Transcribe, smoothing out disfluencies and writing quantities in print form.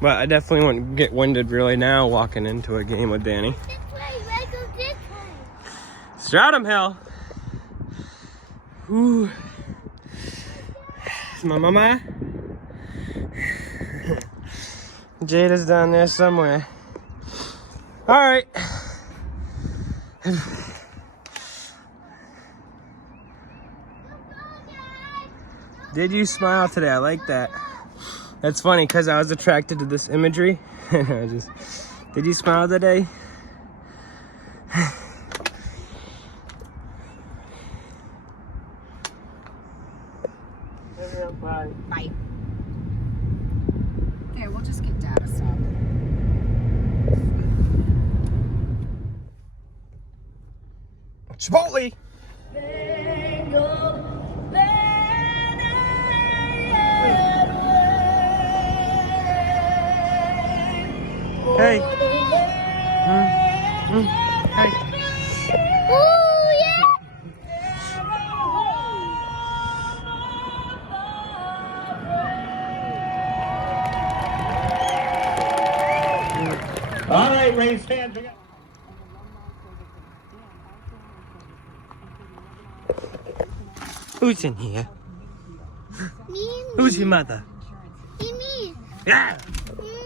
But I definitely wouldn't get winded really now walking into a game with Danny. This way, let's go this way. Stratum Hill. Ooh. Is my mama? Jada's down there somewhere. All right. Did you smile today? I like that. That's funny because I was attracted to this imagery. Did you smile today? Bye. Bye. Okay, we'll just get data stuff. Chipotle. Hey. Hey. Ooh, yeah. All right, raise hands. Who's in here? Me. Who's your mother? Me. Yeah. Me.